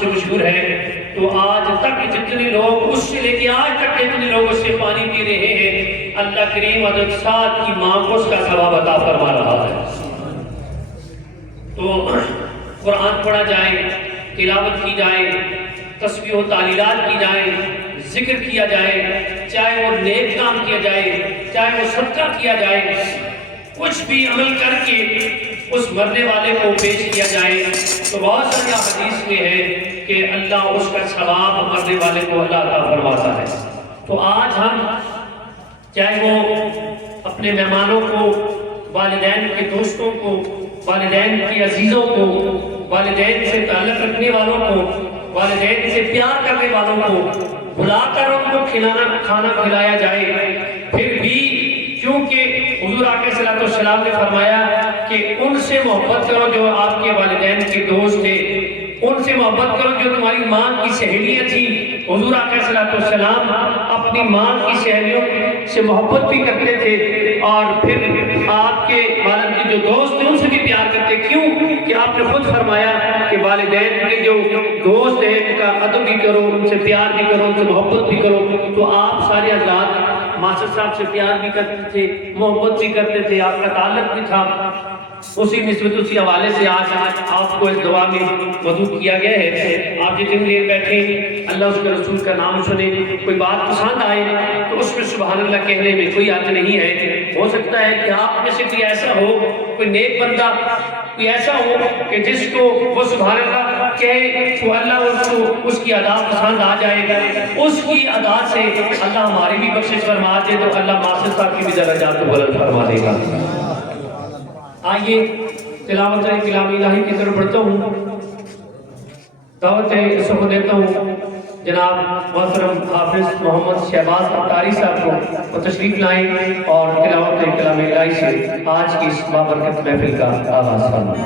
سے مشہور ہے، تو آج تک جتنے لوگ اس سے لے کے آج تک جتنے لوگ اس سے پانی پی رہے ہیں، اللہ کریم حضرت سعد کی ماں کو اس کا ثواب عطا فرما رہا ہے۔ تو قرآن پڑھا جائے، تلاوت کی جائے، تسبیح و تعلیلات کی جائے، ذکر کیا جائے، چاہے وہ نیک کام کیا جائے، چاہے وہ صدقہ کیا جائے، کچھ بھی عمل کر کے اس مرنے والے کو پیش کیا جائے، تو بہت سارے حدیث میں ہے کہ اللہ اس کا ثواب مرنے والے کو اللہ عطا فرماتا ہے۔ تو آج ہم چاہے وہ اپنے مہمانوں کو، والدین کے دوستوں کو، والدین کے عزیزوں کو، والدین سے تعلق رکھنے والوں کو، والدین سے پیار کرنے والوں کو بلا کر ان کو کھانا کھلایا جائے، پھر بھی کیونکہ حضور آقا صلی اللہ علیہ وسلم نے فرمایا کہ ان سے محبت کرو جو آپ کے والدین کے دوست تھے، ان سے محبت کرو جو تمہاری ماں کی سہیلیاں تھیں۔ حضور آقا صلی اللہ علیہ وسلم اپنی ماں کی سہیلیوں سے محبت بھی کرتے تھے، اور پھر آپ کے والد کے جو دوست تھے ان سے بھی پیار کرتے۔ کیوں کہ آپ نے خود فرمایا کہ والدین کے جو دوست ہیں ان کا ادب بھی کرو، ان سے پیار بھی کرو، ان سے محبت بھی کرو۔ تو آپ سارے حضرات ماسٹر صاحب سے پیار بھی کرتے تھے، محبت بھی کرتے تھے، آپ کا تعلق بھی تھا۔ اسی نسبت اسی حوالے سے آج آپ کو اس دعا میں وضو کیا گیا ہے۔ آپ جتنی دیر بیٹھے اللہ اس کے رسول کا نام سنیں، کوئی بات پسند آئے تو اس میں سبحان اللہ کہنے میں کوئی حرج نہیں ہے۔ ہو سکتا ہے کہ آپ میں سے کوئی ایسا ہو، کوئی نیک بندہ کوئی ایسا ہو کہ جس کو وہ سبحان اللہ کہے تو اللہ اس کی ادا پسند آ جائے گا، اس کی ادا سے اللہ ہماری بھی بخشش فرما دے تو اللہ ماسٹر صاحب کی بھی درجات کو بلند فرما دے گا۔ آئیے تلاوت کلام الہی کی طرف بڑھتا ہوں۔ دعوت اس کو دیتا ہوں جناب محترم حافظ محمد شہباز اتاری صاحب کو، وہ تشریف لائیں اور تلاوت کلام الہی سے آج کی اس بابرکت محفل کا آغاز فرمائیں۔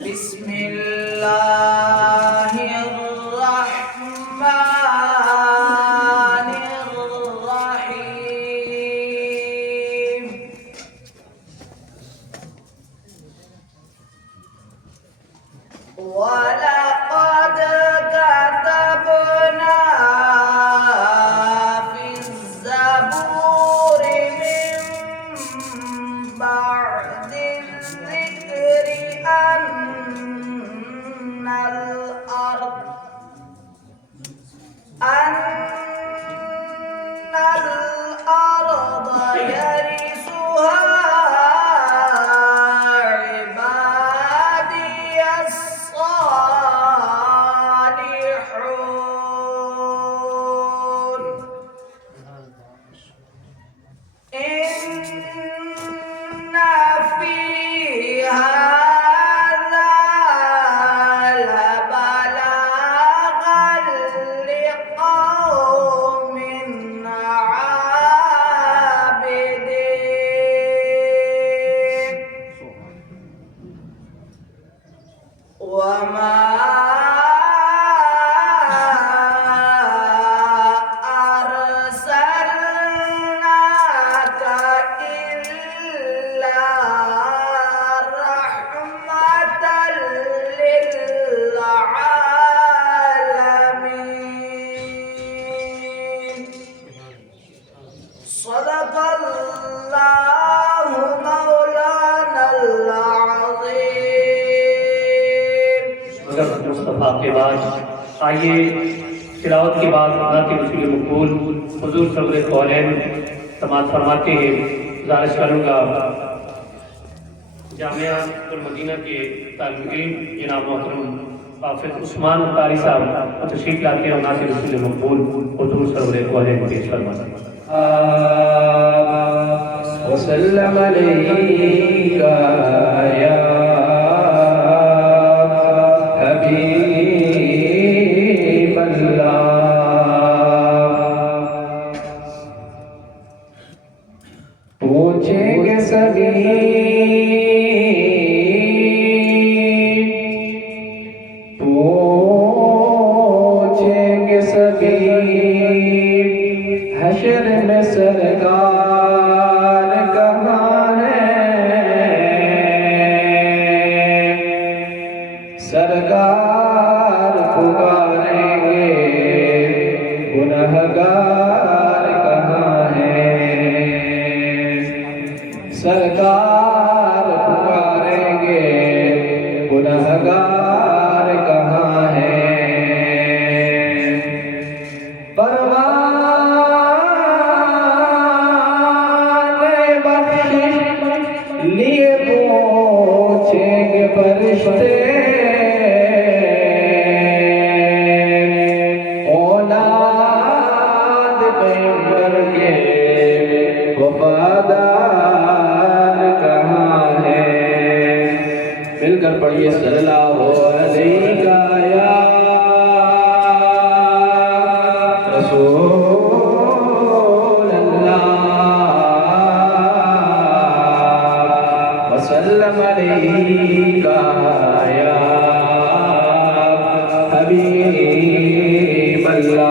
بسم اللہ الرحمن الرحیم۔ وَلَقَدْ كَتَبْنَا فِي الزَّبُورِ مِن بَعْدِ الذِّكْرِ أَنَّ الْأَرْضَ يَرِثُهَا عِبَادِيَ الصَّالِحُونَ۔ إِنَّ فِي هَذَا لَبَلَاغًا لِقَوْمٍ عَابِدِينَ۔ وَمَا أَرْسَلْنَاكَ إِلَّا رَحْمَةً لِلْعَالَمِينَ۔ صدق اللہ مولانا العظیم۔ حضرت مصطفیٰ کے بعد آئیے تلاوت کے بعد نعت رسول مقبول حضور صلی اللہ علیہ وسلم سماعت فرماتے ہیں۔ گزارش کروں گا جامعہ المدینہ کے طالب علم جناب محترم حافظ عثمان اتاری صاحب تشریف لاتے ہیں اور نعت رسول مقبول حضور صلی اللہ علیہ وسلم پیش فرماتے ہیں۔ وسلم علیکہ یا حبیب اللہ۔ پوچھیں گے سبھی حشر میں گنہگار کہاں ہے پروان بخشش لیے پوچھیں گے فرشتے اولاد پیغمبر کے وفادار کہاں ہے مل کر پڑھیے صلی اللہ علیہ یا رسول اللہ وسلم علیہ یا حبیب اللہ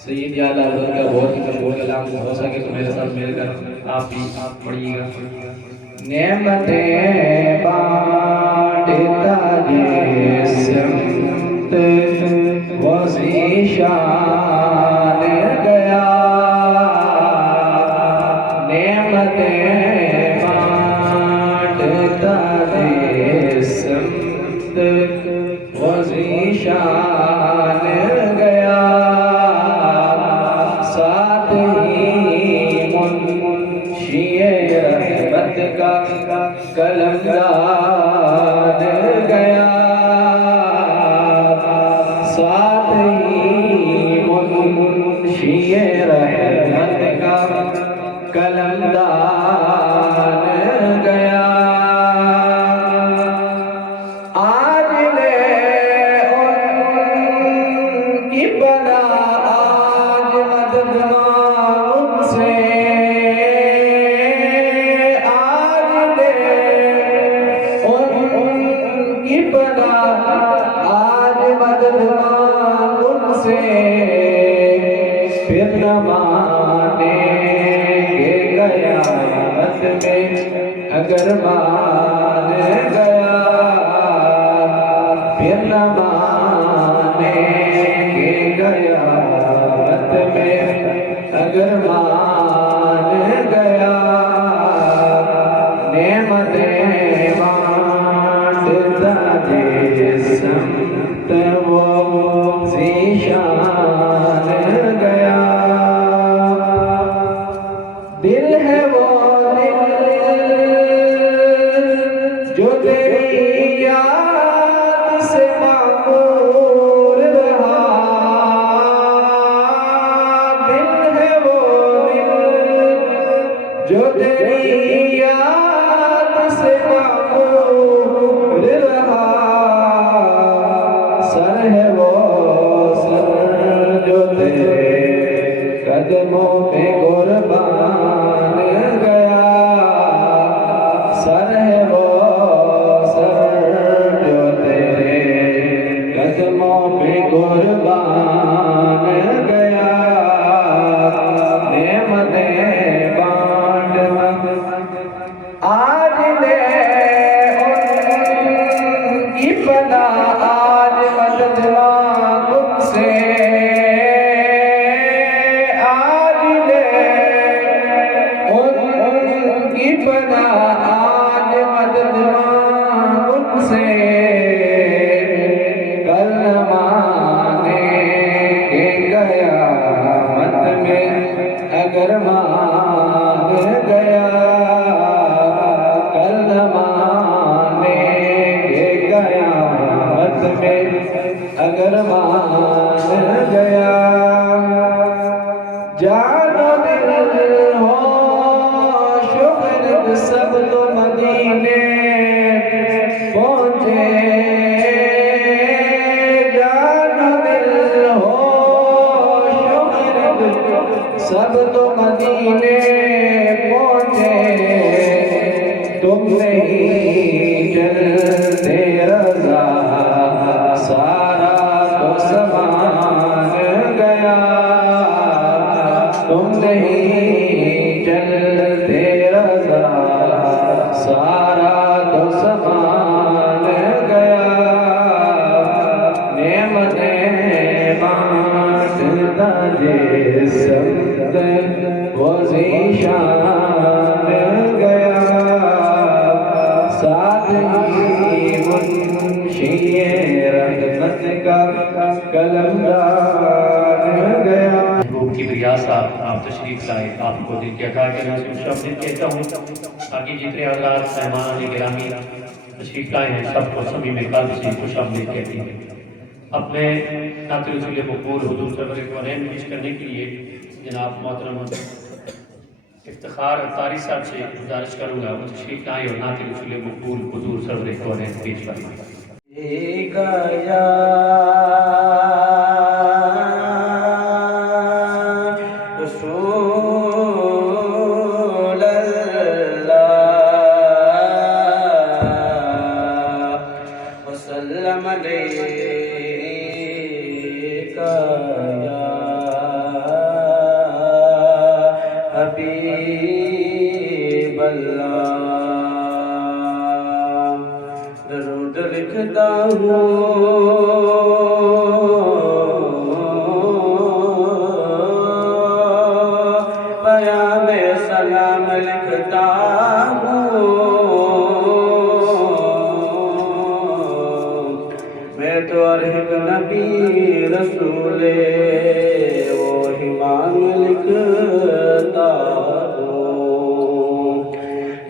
سید یاد حضرت کا بہت ہی قبول کلام ہو سکے تو میرے ساتھ مل کر آپ بھی پڑھیے گا نعمتیں بانٹتا یہ سمت وسیع شان گیا نعمتیں بانٹتا یہ سمت وسیع شان گیا ساتھ ہی منشی رحمت کا قلمداد گیا ساتھ ہی منشی رحمت کا قلمداد گیا آج لے ان کی بنا آج مدد مانگ سے آج لے ان کی بنا آج مدد مانگ سے پھر نہ مانیں گے قیامت میں اگر مان گیا پھر نہ مانیں گے قیامت میں اگر مان گیا نعمتیں بانٹتا جس سمت وہ ذیشان گیا دل ہے وہ دل جو تیری یاد سے معمور رہا دل ہے وہ دل جو تیری یاد سے معمور رہا سر ہے وہ سر جو تیرے قدموں پہ قربان گیا سر ہے وہ سر جو تیرے قدموں پہ قربان گیا نعمتیں بانٹ آج لے ان کی پناہ آج مدد مانگ ان سے آج لے ان کی پناہ آج مدد مانگ ان سے کل نہ مانیں گے قیامت میں اگر مان گیا کل نہ مانیں گے قیامت میں اگر مان گیا جان و دل ہو شکر سب تو مدینے پہنچے جان و دل ہو شکر سب تو مدینے پہنچے تم نہیں چلتے رضا سارا تو سامان گیا تم نہیں چلتے رضا سارا تو سامان گیا نعمتیں بانٹتا جس سمت وہ ذیشان گیا کرنے کا قلمدار گیا. محبوب کبریا صاحب آپ تشریف لائے. آپ کو دل کے عطا کے ناصر شبد کہتا ہوں تاکہ جتنے حضرات مہمان گرامی تشریف لائے ہیں سب کو صمیم قلب سے خوش آمدید کہتی ہیں. اپنے نعت رسول مقبول حضور سرور کونین پیش کرنے کے لیے جناب محترم افتخار اطاری صاحب سے گزارش کروں گا وہ تشریف لائیں اور نعت رسول مقبول حضور سرور کونین پیش فرمائیں. گیا رسول اللہ وسلم علیکہ یا حبیب اللہ. درود لکھتا ہوں پیام سلام لکھتا ہوں میں تو ایک نبی رسول وہی مانگ لکھتا ہوں.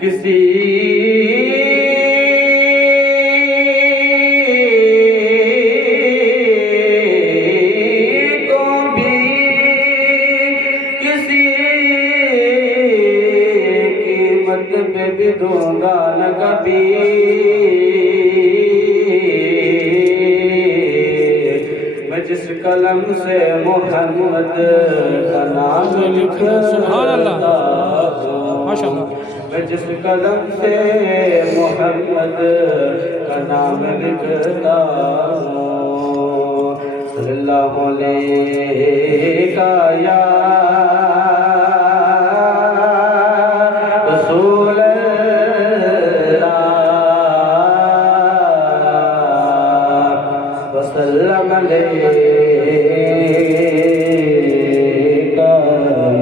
کسی بھی دوں گا نہ کبھی میں جس قلم سے محمد کا نام لکھتا ہوں میں جس قلم سے محمد کا نام لکھتا ہوں. صلی اللہ علیہ یا رسول اللہ وسلم علیکہ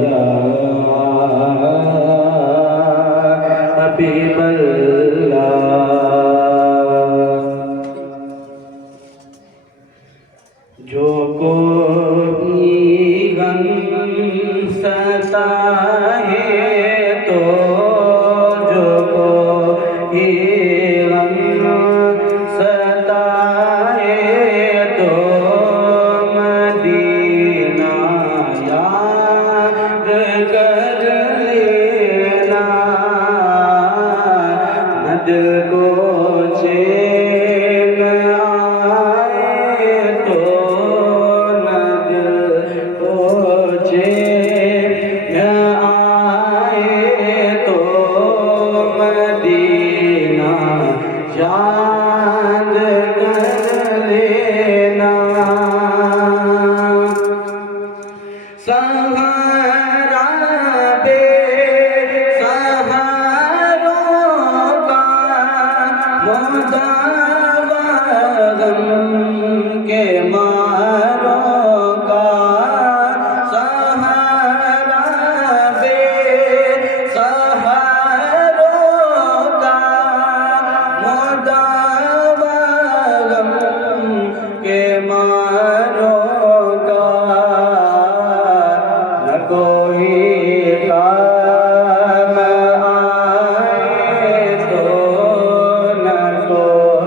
یا حبیب اللہ. جو کوئی غم ستائے تو جو کوئی غم ستائے تو مدینہ یاد کر لینا. نہ دل کو چین آئے تو نہ دل کو چین آئے تو مدینہ یاد کر لینا. سہارا بے سہاروں کا مداوا غم کے ماروں کا. سہارا بے سہاروں کا مداوا غم کے ماروں کا. نہ کوئی کام آئے تو نہ کوئی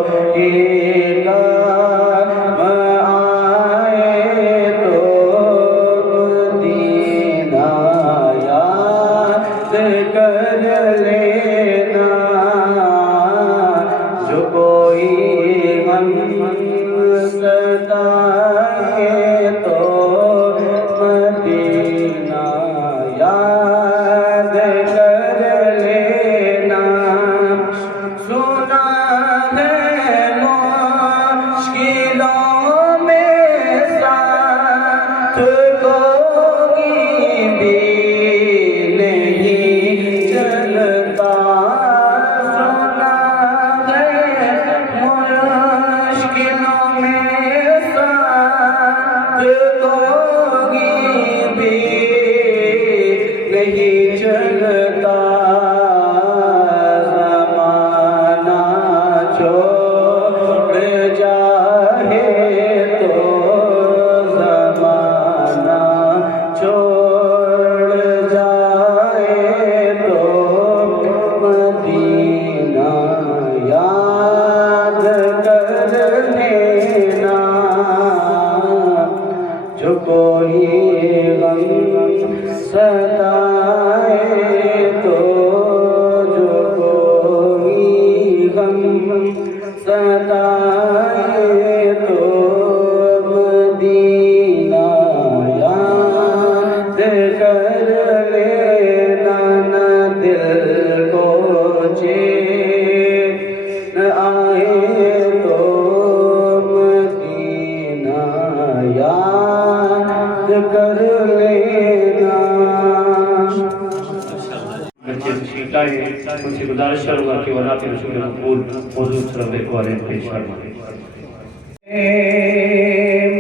ان سے گزارش کروں گا کہ ولاۃ رسول مقبول موضوع صرف ایک بار پیش فرمائیں۔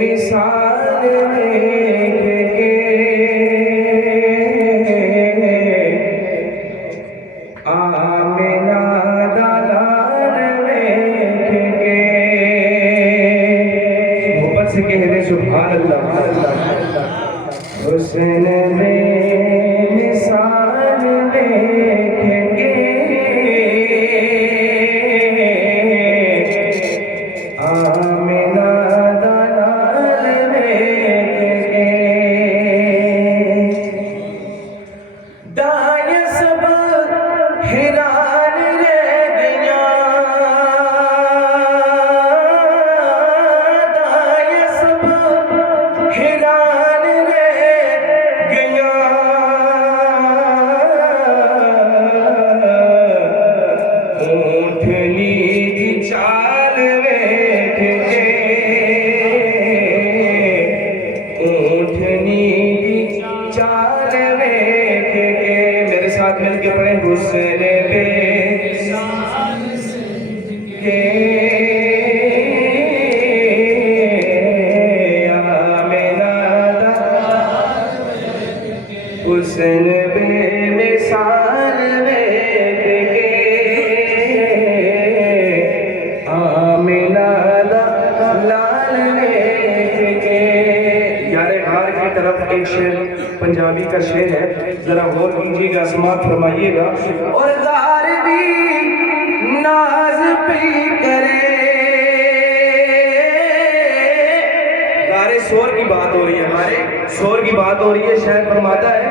مثال آمنہ دلال محبت سے کہہ رہے سبحان اللہ حسن میں مثال دیکھ کے آمنہ دلال دیکھ کے دائیں سب حیران رہ گیا دائیں سب حیران رہ گیا اونٹنی دی چال ویکھ کے اونٹنی دی چال ویکھ کے میرے ساتھ مل کے پڑھیں حسن بے کے آمنہ حسن بے مثال ویکھ کے آمنہ لال ویکھ کے یار غار کی طرف ایک شعر پنجابی کا شعر ہے ذرا غور کیجیے گا سماعت فرمائیے گا اور غار بھی ناز پہ کرے غار سور کی بات ہو رہی ہے ہمارے سور کی بات ہو رہی ہے شاید فرماتا ہے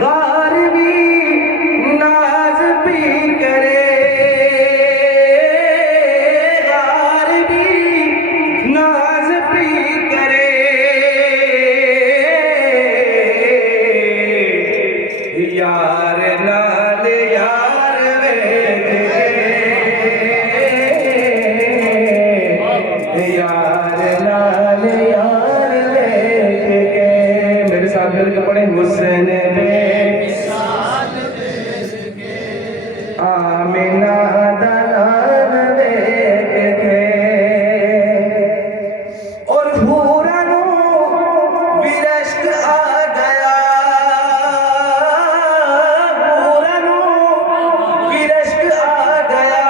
غار بھی ناز پہ کرے غار بھی ناز پہ کرے یار نال یار ویکھ کے یار نال یار ویکھ کے میرے ساتھ مل کے پڑھیں حسن بے آمنہ دلال دیکھ کے اور حورا نو بھی رشک آ گیا حورا نو بھی رشک آ گیا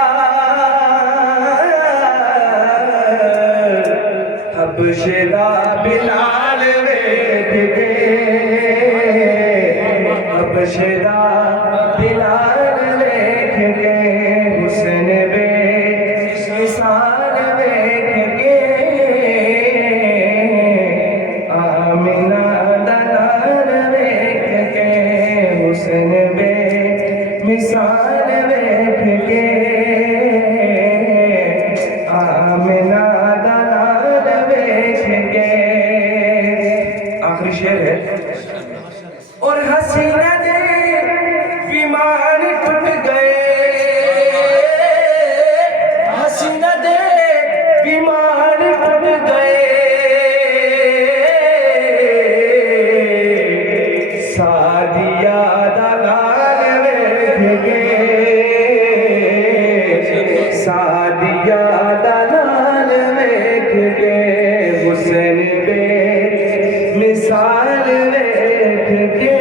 حبشے دا بلال ویکھ کے حبشے دا بلال ویکھ کے حسن بے مثال ویکھ کے آمنہ دلال ویکھ کے حسن بے مثال ویکھ کے آمنہ دلال ویکھ کے آخری شعر ہے اور حسینہ دے بیمان ٹوٹ گئے حسینہ دے بیمان ٹوٹ گئے سادیہ دلال ویکھ کے سادیہ دلال ویکھ کے حسن بے مثال ویکھ کے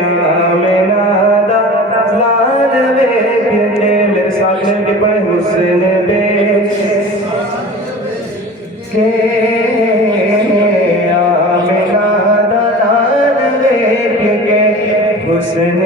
آمنہ دلال ویکھ کے میرے ساتھ مل کے پڑھیں حسن بے کے آمنہ دلال ویکھ کے حسن